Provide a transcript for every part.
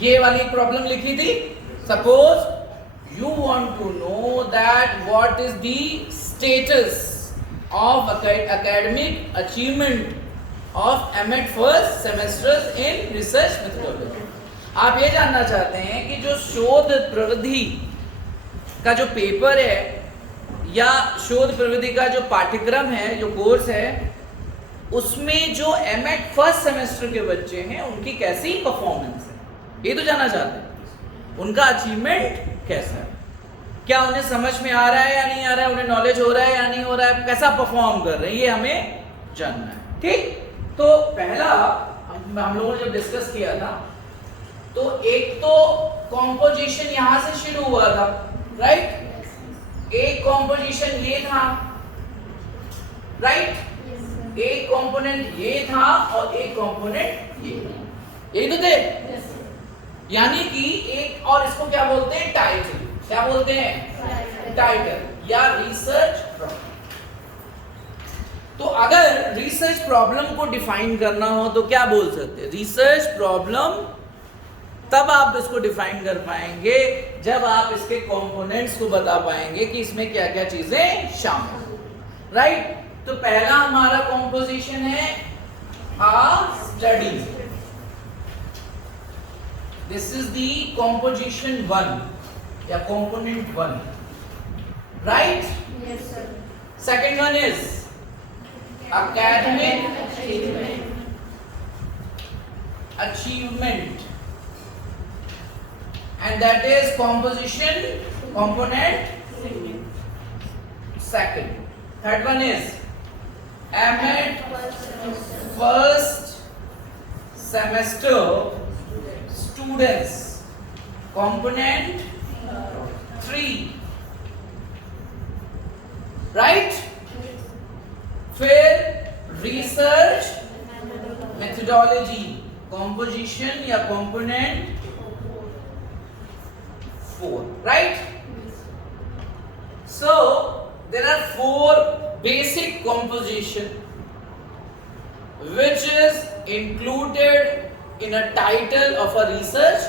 ये वाली प्रॉब्लम लिखी थी। Suppose you want to know that what is the status of academic achievement of MEd first semesters in research methodology. आप ये जानना चाहते हैं कि जो शोध प्रविधि का जो पेपर है या शोध प्रविधि का जो पाठ्यक्रम है, जो कोर्स है, उसमें जो एमएड फर्स्ट सेमेस्टर के बच्चे हैं उनकी कैसी परफॉर्मेंस है, ये तो जानना चाहते हैं। उनका अचीवमेंट कैसा है, क्या उन्हें समझ में आ रहा है या नहीं आ रहा है, उन्हें नॉलेज हो रहा है या नहीं हो रहा है, कैसा परफॉर्म कर रहे हैं, ये हमें जानना है। ठीक, तो पहला हम लोगों ने जब डिस्कस किया था तो एक तो कॉम्पोजिशन यहां से शुरू हुआ था, राइट? एक कॉम्पोजिशन ये था, राइट? एक कंपोनेंट ये था और एक कंपोनेंट ये था, यही तो थे। यानी कि एक, और इसको क्या बोलते हैं? टाइटल। क्या बोलते हैं? टाइटल या रिसर्च प्रॉब्लम। तो अगर रिसर्च प्रॉब्लम को डिफाइन करना हो तो क्या बोल सकते हैं? रिसर्च प्रॉब्लम तब आप इसको डिफाइन कर पाएंगे जब आप इसके कंपोनेंट्स को बता पाएंगे कि इसमें क्या क्या चीजें शामिल, राइट? तो पहला हमारा कॉम्पोजिशन है a study. This is the composition 1 या component 1, right? Yes, sir. Second one is academic achievement, and that is composition component second. Third one is MEd first semester students component 3, right? फिर research methodology composition या component 4, right? So there are 4 basic composition which is included in a title of a research.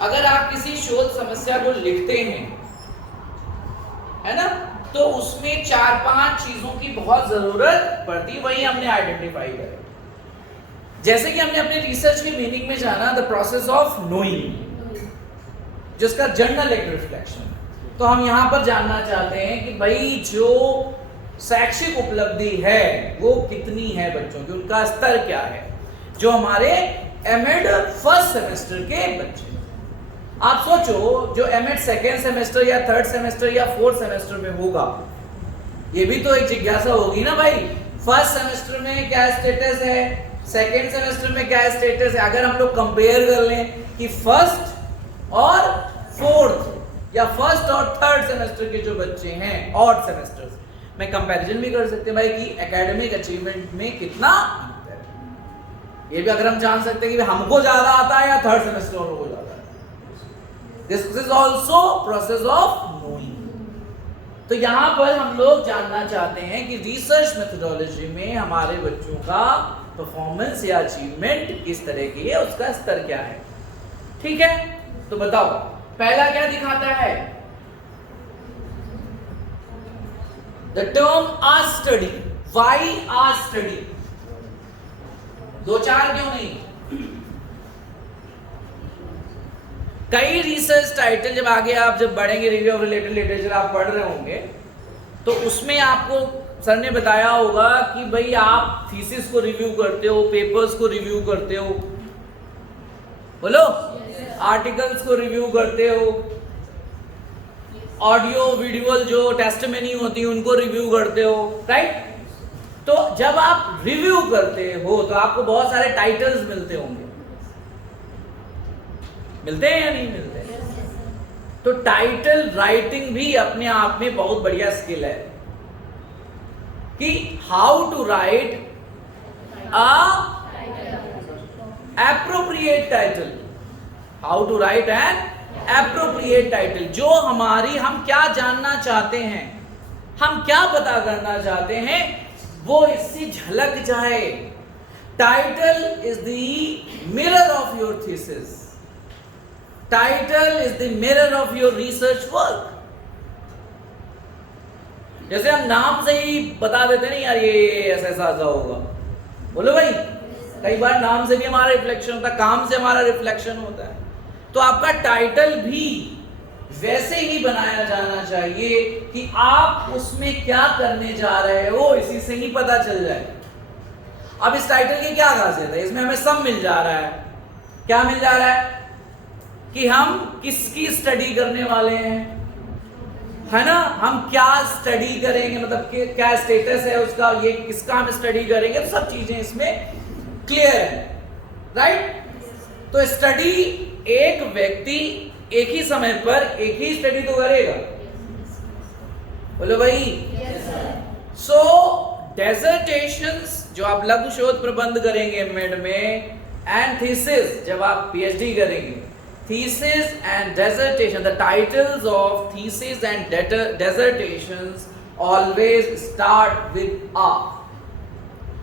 अगर आप किसी शोध समस्या को लिखते हैं, है ना, तो उसमें 4-5 चीजों की बहुत जरूरत पड़ती है, वही हमने आइडेंटिफाई करा। जैसे कि हमने अपने रिसर्च की मीनिंग में जाना द प्रोसेस ऑफ नोइंग, जिसका जर्नल एक रिफ्लेक्शन। तो हम यहां पर जानना चाहते हैं कि भाई जो शैक्षिक उपलब्धि है वो कितनी है बच्चों की, उनका स्तर क्या है, जो हमारे एमएड फर्स्ट सेमेस्टर के बच्चे। आप सोचो जो एमएड सेकेंड सेमेस्टर या थर्ड सेमेस्टर या फोर्थ सेमेस्टर में होगा, ये भी तो एक जिज्ञासा होगी ना भाई, फर्स्ट सेमेस्टर में क्या स्टेटस है, सेकेंड सेमेस्टर में क्या स्टेटस है। अगर हम लोग कंपेयर कर लें कि फर्स्ट और फोर्थ या फर्स्ट और थर्ड सेमेस्टर के जो बच्चे हैं ऑड सेमेस्टर्स में, कंपैरिजन भी कर सकते हैं भाई कि एकेडमिक अचीवमेंट में कितना अंतर है। ये भी अगर हम जान सकते हैं कि हमको ज्यादा आता है या थर्ड सेमेस्टर वालों को ज्यादा। This is also process of knowing. तो यहाँ पर हम लोग जानना चाहते हैं कि रिसर्च मेथोडोलॉजी में हमारे बच्चों का परफॉर्मेंस या अचीवमेंट किस तरह की है, उसका स्तर क्या है। ठीक है, तो बताओ पहला क्या दिखाता है? The term a study. Why a study? 2-4 क्यों नहीं? कई रिसर्च टाइटल जब आगे आप जब बढ़ेंगे, रिव्यू ऑफ रिलेटेड लिटरेचर आप पढ़ रहे होंगे, तो उसमें आपको सर ने बताया होगा कि भाई आप थीसिस को रिव्यू करते हो, पेपर्स को रिव्यू करते हो, बोलो, आर्टिकल्स को रिव्यू करते हो, ऑडियो वीडियो जो टेस्टिमनी होती है उनको रिव्यू करते हो, राइट? तो जब आप रिव्यू करते हो तो आपको बहुत सारे टाइटल्स मिलते होंगे, मिलते हैं या नहीं मिलते? तो टाइटल राइटिंग भी अपने आप में बहुत बढ़िया स्किल है कि how to write a appropriate title, how to write an appropriate title. जो हमारी, हम क्या जानना चाहते हैं, हम क्या पता करना चाहते हैं, वो इससे झलक जाए, title is the mirror of your thesis, title is the mirror of your research work. जैसे हम नाम से ही बता देते नहीं यार ये ऐसा ऐसा होगा, बोलो भाई, कई बार नाम से भी हमारा रिफ्लेक्शन होता है, काम से हमारा रिफ्लेक्शन होता है। तो आपका टाइटल भी वैसे ही बनाया जाना चाहिए कि आप उसमें क्या करने जा रहे हो इसी से ही पता चल जाए। अब इस टाइटल की क्या खासियत है, इसमें हमें सब मिल जा रहा है। क्या मिल जा रहा है कि हम किसकी स्टडी करने वाले हैं, है ना, हम क्या स्टडी करेंगे, मतलब क्या स्टेटस है उसका, ये किसका हम स्टडी करेंगे, तो सब चीजें इसमें क्लियर है, राइट। तो स्टडी एक व्यक्ति एक ही समय पर एक ही स्टडी तो करेगा, बोलो भाई। सो डेजर्टेशंस जो आप लघु शोध प्रबंध करेंगे मिड में, एंड थीसिस जब आप पीएचडी करेंगे, thesis and dissertation, the titles of thesis and dissertations always start with a,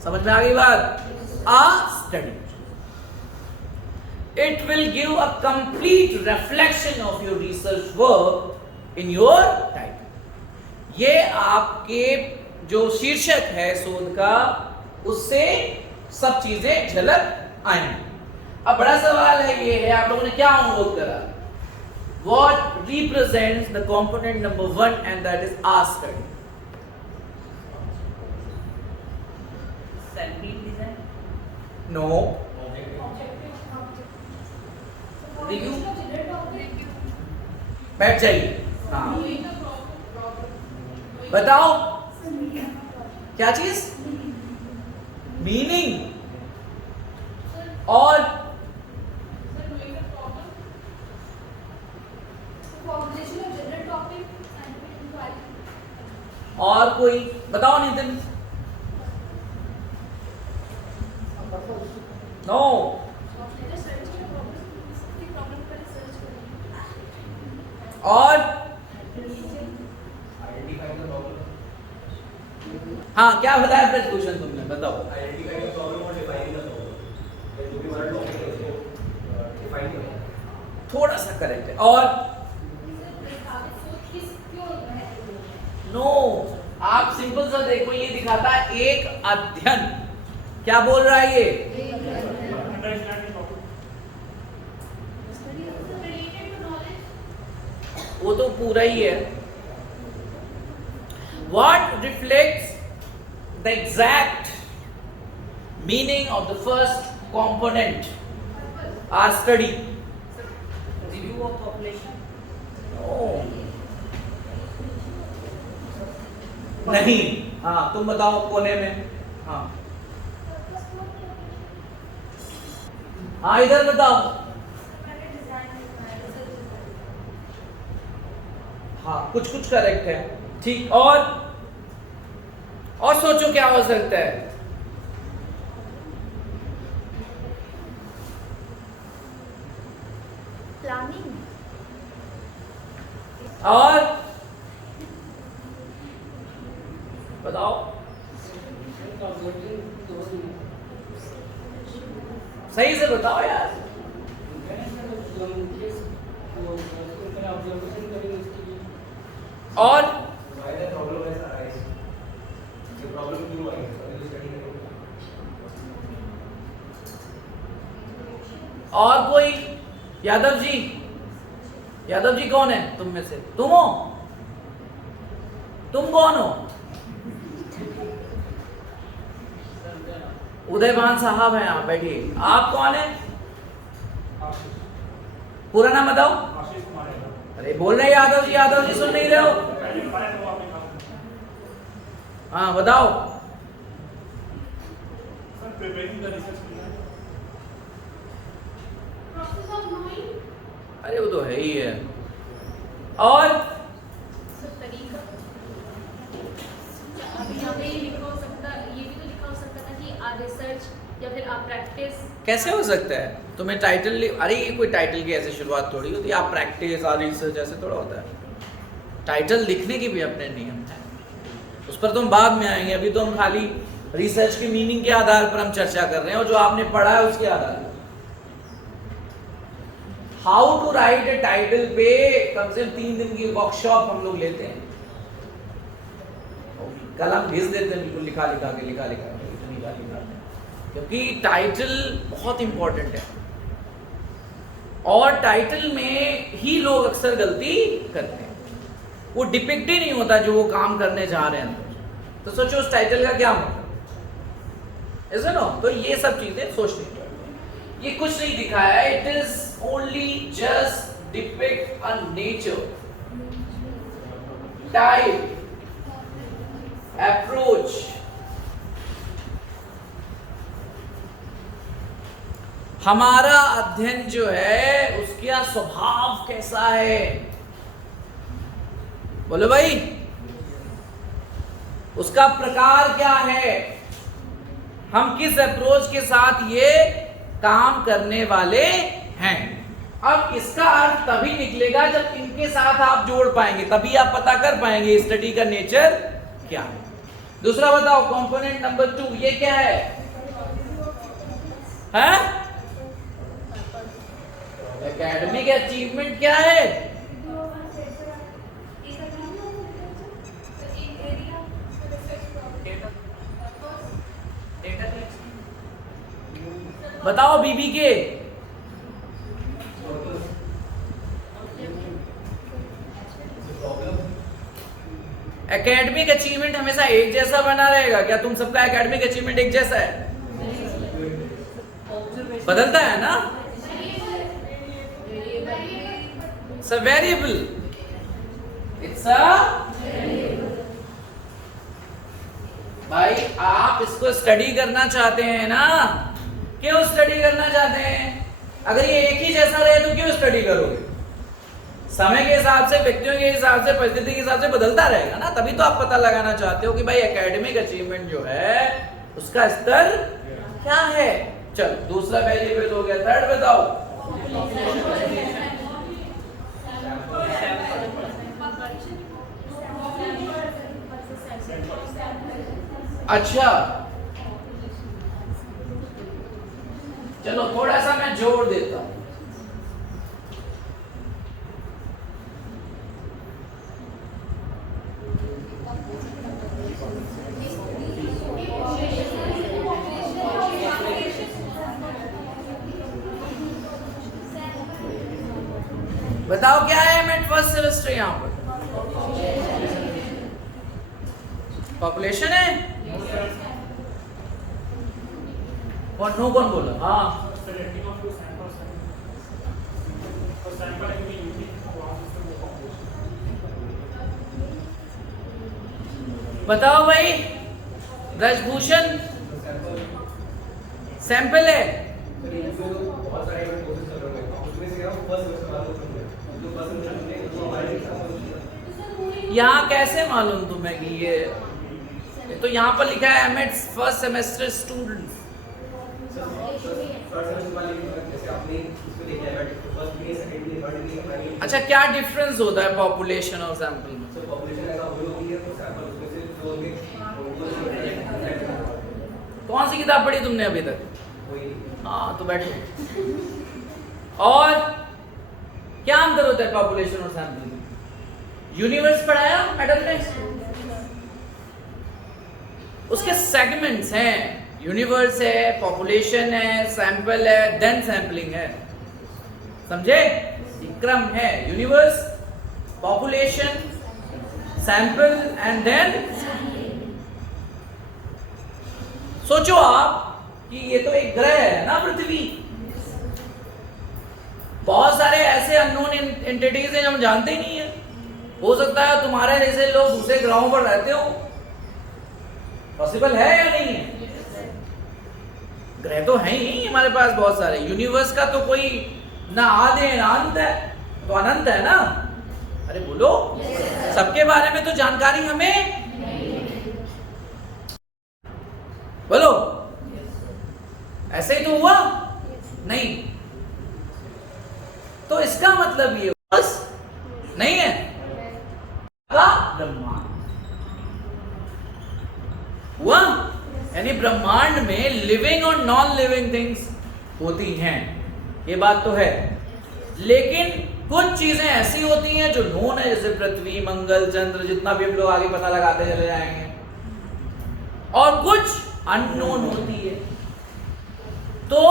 समझ में आ गई बात, a study. It will give a complete reflection of your research work in your title. ये आपके जो शीर्षक है शोध का, उससे सब चीजें झलक आएंगी। अब बड़ा सवाल है ये है, आप लोगों ने क्या होमवर्क करा, what represents the component number 1 and that is our study? Self-made design? No. Review? बैठ जाइए, हाँ बताओ क्या चीज, मीनिंग और और कोई बताओ नितिन। नो, और हाँ क्या बताया फिर क्वेश्चन तुमने, बताओ। थोड़ा सा करेक्ट है, और नो, आप सिंपल सा देखो, ये दिखाता है एक अध्ययन, क्या बोल रहा है ये, वो तो पूरा ही है। What reflects the exact meaning of the first component, our study? Review of population? No. नहीं, हाँ तुम बताओ कोने में, हाँ हाँ इधर बताओ, हाँ कुछ कुछ करेक्ट है, ठीक। और सोचो क्या हो सकता है, प्लानिंग, और बताओ, सही से बताओ यार, और कोई, यादव जी कौन है तुम में से, तुम हो, तुम कौन हो, उदयभान साहब हैं, आप बैठिए, आप कौन है, पूरा नाम बताओ। अरे बोल रहे यादव जी सुन नहीं रहे हो, हाँ बताओ। अरे वो तो है ही है, और अभी यहाँ पे ये लिखा हो सकता, ये भी तो लिखा हो सकता था कि आ रिसर्च या फिर आ प्रैक्टिस। कैसे हो सकता है, तुम्हें टाइटल, अरे ये कोई टाइटल की ऐसे शुरुआत थोड़ी होती है, आप प्रैक्टिस और रिसर्च ऐसे थोड़ा होता है। टाइटल लिखने के भी अपने नियम हैं, उस पर तुम बाद में आएंगे, अभी तो हम खाली रिसर्च की मीनिंग के आधार पर हम चर्चा कर रहे हैं और जो आपने पढ़ा है उसके आधार पर। How to write a title पे कम से कम 3 दिन की वर्कशॉप हम लोग लेते हैं। कल हम भेज देते हैं बिल्कुल लिखा के क्योंकि टाइटल बहुत इंपॉर्टेंट है और टाइटल में ही लोग अक्सर गलती करते हैं, वो डिपिक्ट ही नहीं होता जो वो काम करने जा रहे हैं। तो सोचो उस टाइटल का क्या मतलब, ऐसा ना। तो ये सब चीजें सोचनी पड़ती। ये कुछ नहीं दिखाया, it is only just depict a nature, type, approach. हमारा अध्ययन जो है उसका स्वभाव कैसा है, बोलो भाई, उसका प्रकार क्या है, हम किस अप्रोच के साथ ये काम करने वाले हैं। अब इसका अर्थ तभी निकलेगा जब इनके साथ आप जोड़ पाएंगे, तभी आप पता कर पाएंगे स्टडी का नेचर क्या है। दूसरा बताओ, कंपोनेंट नंबर 2 ये क्या है? एकेडमिक अचीवमेंट क्या है? बताओ बीबी के। एकेडमिक अचीवमेंट हमेशा एक जैसा बना रहेगा क्या? तुम सबका एकेडमिक अचीवमेंट एक जैसा है? बदलता है ना। It's a variable. It's a भाई आप इसको स्टडी करना चाहते हैं ना, क्यों स्टडी करना चाहते हैं? अगर ये एक ही जैसा रहे तो क्यों स्टडी करोगे? समय के हिसाब से, व्यक्तियों के हिसाब से, परिस्थिति के हिसाब से बदलता रहेगा ना, तभी तो आप पता लगाना चाहते हो कि भाई एकेडमिक अचीवमेंट जो है उसका स्तर क्या है। चल दूसरा वेरिएबल हो गया, थर्ड बताओ। अच्छा चलो थोड़ा सा मैं जोड़ देता हूं। बताओ क्या है मेट फर्स्ट सेमेस्टर यहां पर? पॉपुलेशन है? कौन नो कौन बोला? हाँ बताओ भाई। ब्रजभूषण सैंपल है। यहाँ कैसे मालूम तुम्हें कि ये तो यहाँ पर लिखा है एमएड फर्स्ट सेमेस्टर स्टूडेंट। अच्छा क्या डिफरेंस होता है पॉपुलेशन और सैंपल में? कौन सी किताब पढ़ी तुमने अभी तक? हाँ तो बैठो। और क्या अंतर होता है पॉपुलेशन और सैंपल में? यूनिवर्स पढ़ाया मैडम ने, उसके सेगमेंट्स हैं, यूनिवर्स है, पॉपुलेशन है, सैंपल है, देन सैंपलिंग है, समझे? क्रम है universe, population, sample and then. सोचो आप कि ये तो एक ग्रह है ना पृथ्वी, बहुत सारे ऐसे अननोन एंटिटीज हैं जो हम जानते ही नहीं है। हो सकता है तुम्हारे जैसे लोग दूसरे ग्रहों पर रहते हो, पॉसिबल है या नहीं है? ग्रह तो है ही हमारे पास बहुत सारे। यूनिवर्स का तो कोई ना आदि है ना अंत है, तो अनंत है ना। अरे बोलो, सबके बारे में तो जानकारी हमें बोलो, ऐसे ही तो हुआ नहीं। तो इसका मतलब ये बस नहीं है ब्रह्मांड हुआ, यानी ब्रह्मांड में लिविंग और नॉन लिविंग थिंग्स होती हैं, ये बात तो है, लेकिन कुछ चीजें ऐसी होती हैं जो नोन है, जैसे पृथ्वी, मंगल, चंद्र, जितना भी हम लोग आगे पता लगाते चले जाएंगे, और कुछ अननोन होती है। तो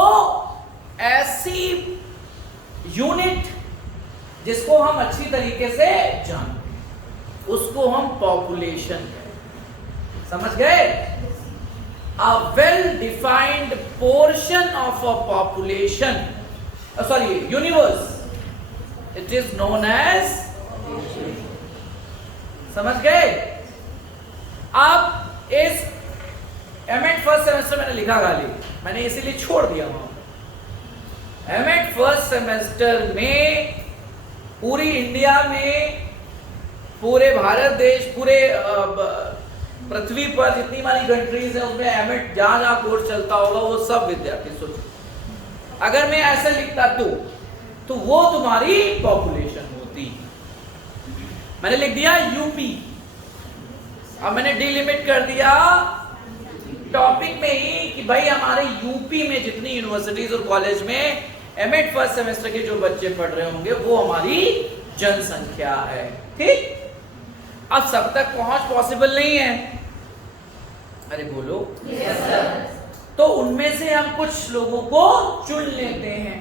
ऐसी यूनिट जिसको हम अच्छी तरीके से जानते हैं उसको हम पॉपुलेशन कहते हैं। समझ गए? A well-defined portion of a population, universe, it is known as, समझ गए? अब इस एमएड फर्स्ट सेमेस्टर मैंने लिखा खाली, मैंने इसीलिए छोड़ दिया वहां। एमएड फर्स्ट सेमेस्टर में पूरी इंडिया में, पूरे भारत देश, पूरे पृथ्वी पर जितनी हमारी कंट्रीज है उसमें एमएड जहां जहां कोर्स चलता होगा वो सब विद्यार्थी सोचो, अगर मैं ऐसा लिखता तो वो तुम्हारी पॉपुलेशन होती। मैंने लिख दिया यूपी, अब मैंने डिलिमिट कर दिया टॉपिक में ही कि भाई हमारे यूपी में जितनी यूनिवर्सिटीज और कॉलेज में एमएड फर्स्ट सेमेस्टर के जो बच्चे पढ़ रहे होंगे वो हमारी जनसंख्या है। ठीक, अब सब तक पहुंच पॉसिबल नहीं है, अरे बोलो Yes, sir. तो उनमें से हम कुछ लोगों को चुन लेते हैं,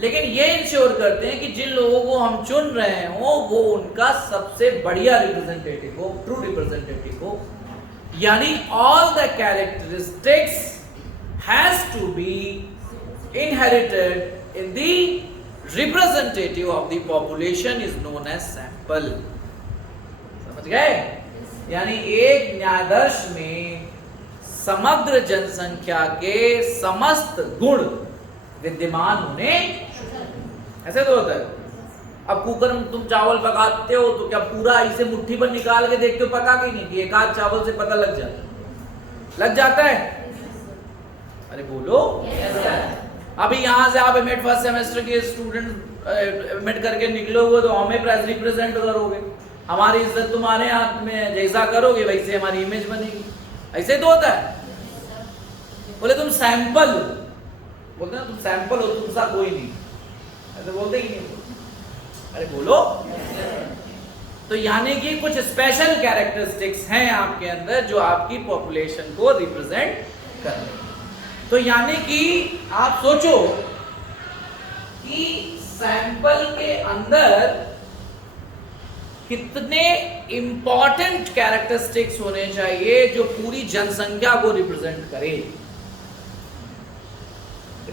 लेकिन ये इंश्योर करते हैं कि जिन लोगों को हम चुन रहे हो वो उनका सबसे बढ़िया रिप्रेजेंटेटिव हो, ट्रू रिप्रेजेंटेटिव हो, यानी all the characteristics has to be inherited in the representative of the population is known as sample. समझ गए? यानी एक न्यायाधीश में समग्र जनसंख्या के समस्त गुण विद्यमान होने, ऐसे तो होता है। अब कुकर में तुम चावल पकाते हो तो क्या पूरा इसे मुट्ठी पर निकाल के देखते हो पका कि नहीं, कि एक आध चावल से पता लग जाता है? अरे बोलो। अभी यहां से आप एमएड फर्स्ट सेमेस्टर के स्टूडेंट एमएड करके निकलोगे तो हमें रिप्रेजेंट करोगे, हमारी इज्जत तुम्हारे हाथ में है, जैसा करोगे वैसे हमारी इमेज बनेगी, ऐसे तो होता है। बोले तुम सैंपल हो, बोलते ना तुम सैंपल हो, तुम सा कोई नहीं, ऐसे बोलते ही नहीं। अरे बोलो। तो यानी कि कुछ स्पेशल कैरेक्टरिस्टिक्स हैं आपके अंदर जो आपकी पॉपुलेशन को रिप्रेजेंट कर रहे हैं। तो यानी कि आप सोचो कि सैंपल के अंदर कितने इंपॉर्टेंट कैरेक्टरिस्टिक्स होने चाहिए जो पूरी जनसंख्या को रिप्रेजेंट करे।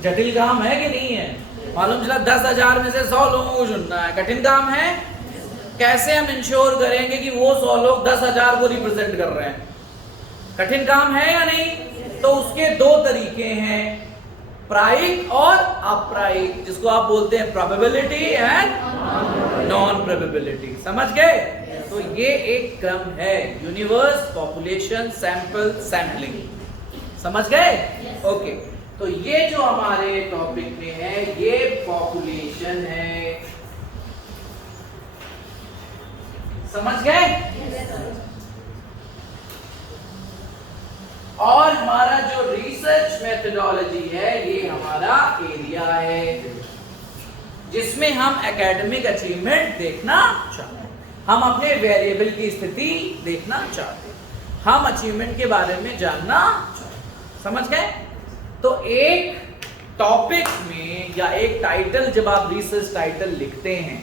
जटिल काम है कि नहीं है? मालूम चला 10,000 में से 100 लोगों को चुनना है, कठिन काम है। कैसे हम इंश्योर करेंगे कि वो 100 लोग 10,000 को रिप्रेजेंट कर रहे हैं? कठिन काम है या नहीं? तो उसके दो तरीके हैं, प्रायिक और अप्रायिक, जिसको आप बोलते हैं प्रोबेबिलिटी एंड नॉन प्रोबेबिलिटी। समझ गए? तो ये एक क्रम है, यूनिवर्स, पॉपुलेशन, सैंपल, सैम्पलिंग। समझ गए? ओके। तो ये जो हमारे टॉपिक में है ये पॉपुलेशन है। समझ गए? और हमारा जो रिसर्च मेथोडोलॉजी है ये हमारा एरिया है जिसमें हम एकेडमिक अचीवमेंट देखना चाहते हैं, हम अपने वेरिएबल की स्थिति देखना चाहते हैं, हम अचीवमेंट के बारे में जानना चाहते हैं। समझ गए? तो एक टॉपिक में या एक टाइटल जब आप रिसर्च टाइटल लिखते हैं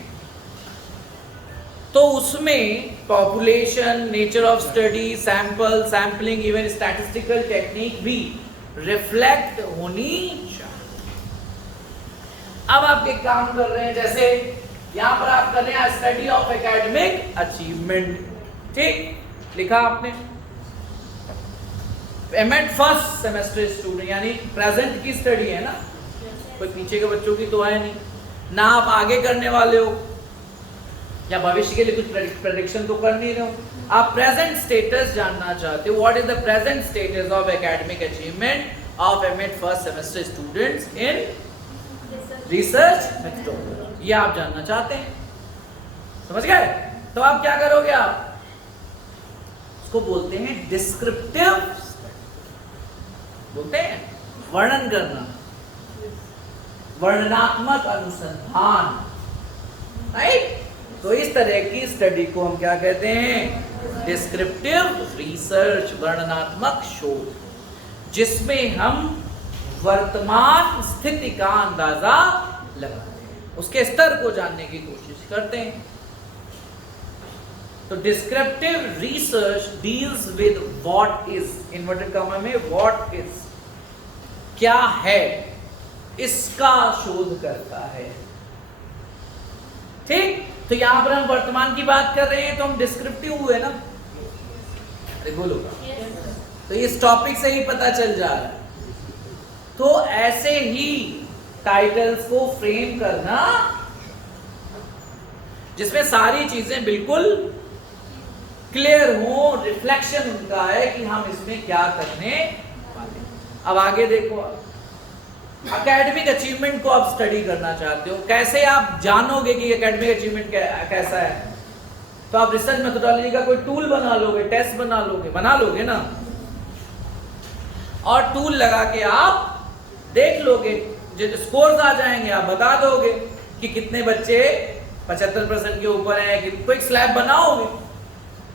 तो उसमें population, nature of study, sample, sampling, even statistical technique भी रिफ्लेक्ट होनी चाहिए। अब आप एक काम कर रहे हैं, जैसे यहां पर आप कर रहे हैं स्टडी ऑफ एकेडमिक अचीवमेंट, ठीक लिखा आपने। एमएड फर्स्ट सेमेस्टर स्टूडेंट यानी प्रेजेंट की स्टडी है ना, कोई पीछे के बच्चों की तो है नहीं ना, आप आगे करने वाले हो या भविष्य के लिए कुछ प्रेडिक्शन तो कर नहीं रहे हो, आप प्रेजेंट स्टेटस जानना चाहते हो। What is the present status of academic achievement of MEd first semester students in research methodology, ये आप जानना चाहते हैं। समझ गए? तो आप क्या करोगे, आप उसको बोलते हैं डिस्क्रिप्टिव। बोलते हैं वर्णन करना, वर्णनात्मक अनुसंधान, राइट। तो इस तरह की स्टडी को हम क्या कहते हैं? डिस्क्रिप्टिव रिसर्च, वर्णनात्मक शोध, जिसमें हम वर्तमान स्थिति का अंदाजा लगाते हैं, उसके स्तर को जानने की कोशिश करते हैं। तो descriptive research deals with what is, inverted comma में व्हाट इज, क्या है, इसका शोध करता है। ठीक, तो यहां पर हम वर्तमान की बात कर रहे हैं तो हम डिस्क्रिप्टिव हुए ना। अरे बोलो, तो इस टॉपिक से ही पता चल जा रहा है। तो ऐसे ही टाइटल्स को फ्रेम करना जिसमें सारी चीजें बिल्कुल क्लियर हो, रिफ्लेक्शन उनका है कि हम इसमें क्या करने वाले। अब आगे देखो, एकेडमिक अचीवमेंट को आप स्टडी करना चाहते हो, कैसे आप जानोगे कि एकेडमिक अचीवमेंट कैसा है? तो आप रिसर्च मेथोडोलॉजी का कोई टूल बना लोगे, टेस्ट बना लोगे ना, और टूल लगा के आप देख लोगे, जो स्कोर्स आ जाएंगे आप बता दोगे कि कितने बच्चे 75% के ऊपर हैं, कि क्विक स्लैब बनाओगे।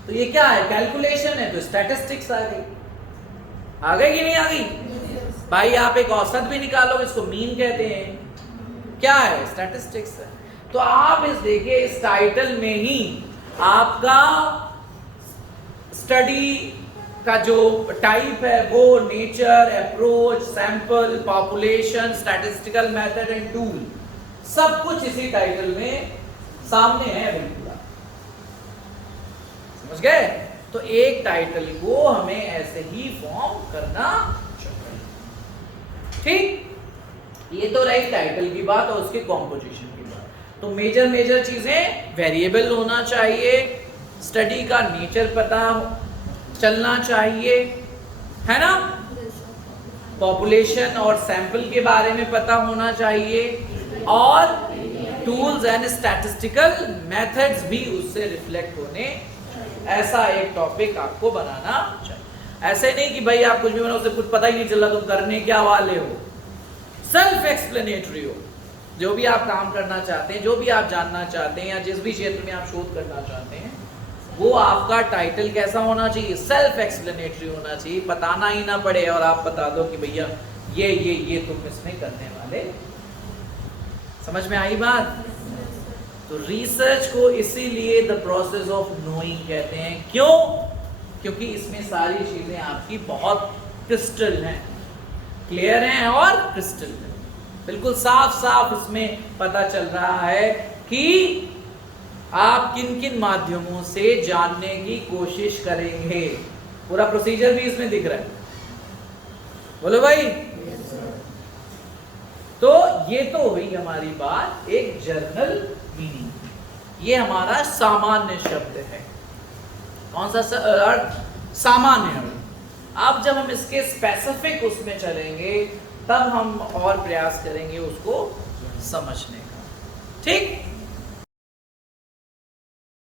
तो ये क्या है? कैलकुलेशन है। तो स्टैटिस्टिक्स आ गई कि नहीं आ गई? भाई आप एक औसत भी निकालोगे, इसको मीन कहते हैं। क्या है? स्टैटिस्टिक्स है। तो आप इस देखिए, इस टाइटल में ही आपका स्टडी का जो टाइप है वो nature, approach, sample, population, statistical method and tool, सब कुछ इसी टाइटल में सामने है बिल्कुल। समझ गए? तो एक टाइटल को हमें ऐसे ही फॉर्म करना चाहिए। ठीक, ये तो रही टाइटल की बात और उसके कॉम्पोजिशन की बात। तो मेजर चीजें, वेरिएबल होना चाहिए, स्टडी का नेचर पता चलना चाहिए, है ना, पॉपुलेशन और सैंपल के बारे में पता होना चाहिए, और टूल्स एंड स्टैटिस्टिकल मेथड्स भी उससे रिफ्लेक्ट होने, ऐसा एक टॉपिक आपको बनाना चाहिए। ऐसे नहीं कि भाई आप कुछ भी बनाओ, उसे कुछ पता ही नहीं चल रहा तुम करने क्या वाले हो। सेल्फ एक्सप्लेनेटरी हो, जो भी आप काम करना चाहते हैं, जो भी आप जानना चाहते हैं, या जिस भी क्षेत्र में आप शोध करना चाहते हैं, वो आपका टाइटल कैसा होना चाहिए? सेल्फ एक्सप्लेनेटरी होना चाहिए, बताना ही ना पड़े और आप बता दो कि भैया ये तुम इसमें करने वाले। समझ में आई बात? तो रिसर्च को इसीलिए द प्रोसेस ऑफ नोइंग कहते हैं। क्यों? क्योंकि इसमें सारी चीजें आपकी बहुत क्रिस्टल हैं, क्लियर हैं और क्रिस्टल हैं, बिल्कुल साफ इसमें पता चल रहा है कि आप किन किन माध्यमों से जानने की कोशिश करेंगे। पूरा प्रोसीजर भी इसमें दिख रहा है। बोलो भाई। तो ये तो हुई हमारी बात एक जर्नल मीनिंग, ये हमारा सामान्य शब्द है। कौन सा अर्थ? सामान्य अर्थ। अब जब हम इसके स्पेसिफिक उसमें चलेंगे तब हम और प्रयास करेंगे उसको समझने का। ठीक।